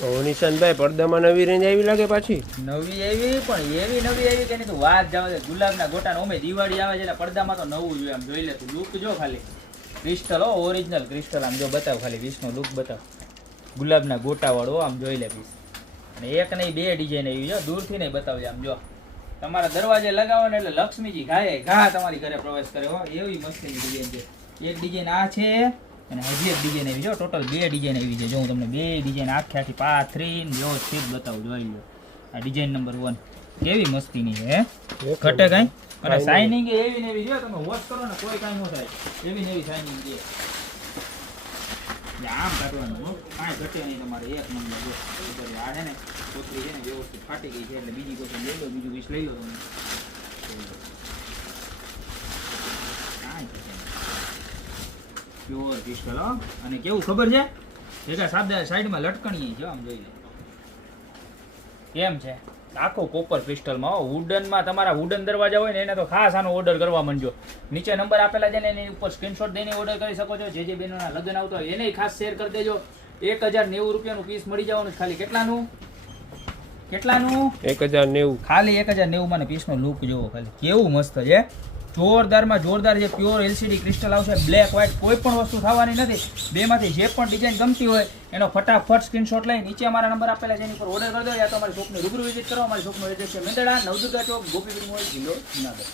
નિશાંતભાઈ પડદામાં નવી રેન્જ આવી લાગે પાછી. નવી એવી પણ એવી નવી એવી કે તું વાત જાવ દે. ગુલાબના ગોટા ઓમે દિવાળી આવે છે એટલે પડદામાં તો નવું જોઈએ. આમ જોઈ લે તું લુક જો ખાલી ક્રિસ્ટલ હો ઓરિજિનલ ક્રિસ્ટલ. આમ જો બતાવ ખાલી પીસનો લુક બતાવ. ગુલાબના ગોટા વાળો આમ જોઈ લે પીસ. અને એક નહીં બે ડિઝાઇન આવી જો દૂરથી નહીં બતાવજે. આમ જો તમારા દરવાજે લગાવો ને એટલે લક્ષ્મીજી ઘા તમારી ઘરે પ્રવેશ કરે હો એવી મસ્તીની ડિઝાઇન છે. એક ડિઝાઇન આ છે અને હજી એક ડિઝાઇન આવી જો ટોટલ બે ડિઝાઇન આવી છે. જો હું તમને બે ડિઝાઇન આખી પાથરીને વ્યવસ્થિત બતાવું જોઈ લો. આ ડિઝાઇન નંબર 1 કેવી મસ્તીની છે હે ઘટે કઈ. અને શાઇનિંગ એવી ને એવી જો તમે વોશ કરો ને કોઈ કાઈ ન થાય એવી ને એવી શાઇનિંગ છે. આમ કાઢવાનું કાંઈ ઘટે નહીં તમારે એક નંબર જો આ છે ને કોથળી છે ને વ્યવસ્થિત ફાટી ગઈ છે એટલે બીજી કોથળી લઈ લો બીજું પીસ લઈ લો તમે. પ્યોર ક્રિસ્ટલ હો. અને કેવું ખબર છે ભેગા સાદા સાઈડમાં લટકણી છે આમ જોઈ લે કેમ છે આખો કોપર ક્રિસ્ટલમાં હો. વુડનમાં તમારા વુડન દરવાજા હોય ને એને તો ખાસ આનો ઓર્ડર કરવા માંડજો. નીચે નંબર આપેલા છે ને એની ઉપર સ્ક્રીનશોટ દઈને ઓર્ડર કરી શકો છો. જે બહેનોના લગ્ન આવતો હોય એને ખાસ શેર કરી દેજો. 1090 રૂપિયાનું પીસ મળી જવાનું ખાલી. કેટલાનું 1090 ખાલી 1090 માં પીસનો લુક જોવો ખાલી કેવું મસ્ત છે. જોરદારમાં જોરદાર જે પ્યોર એલસીડી ક્રિસ્ટલ આવશે. બ્લેક વ્હાઇટ કોઈ પણ વસ્તુ થવાની નથી. બેમાંથી જે પણ ડિઝાઇન ગમતી હોય એનો ફટાફટ સ્ક્રીનશોટ લઈ નીચે અમારા નંબર આપેલા છે એની પર ઓર્ડર કરી દો યા તો અમારી શોપની રૂબરૂ વિઝિટ કરો. અમારી શોપનો એડ્રેસ છે મેંદડા નવદુર્ગા ચોક ગોપીપુર મોલ જિલ્લો જુનાગઢ.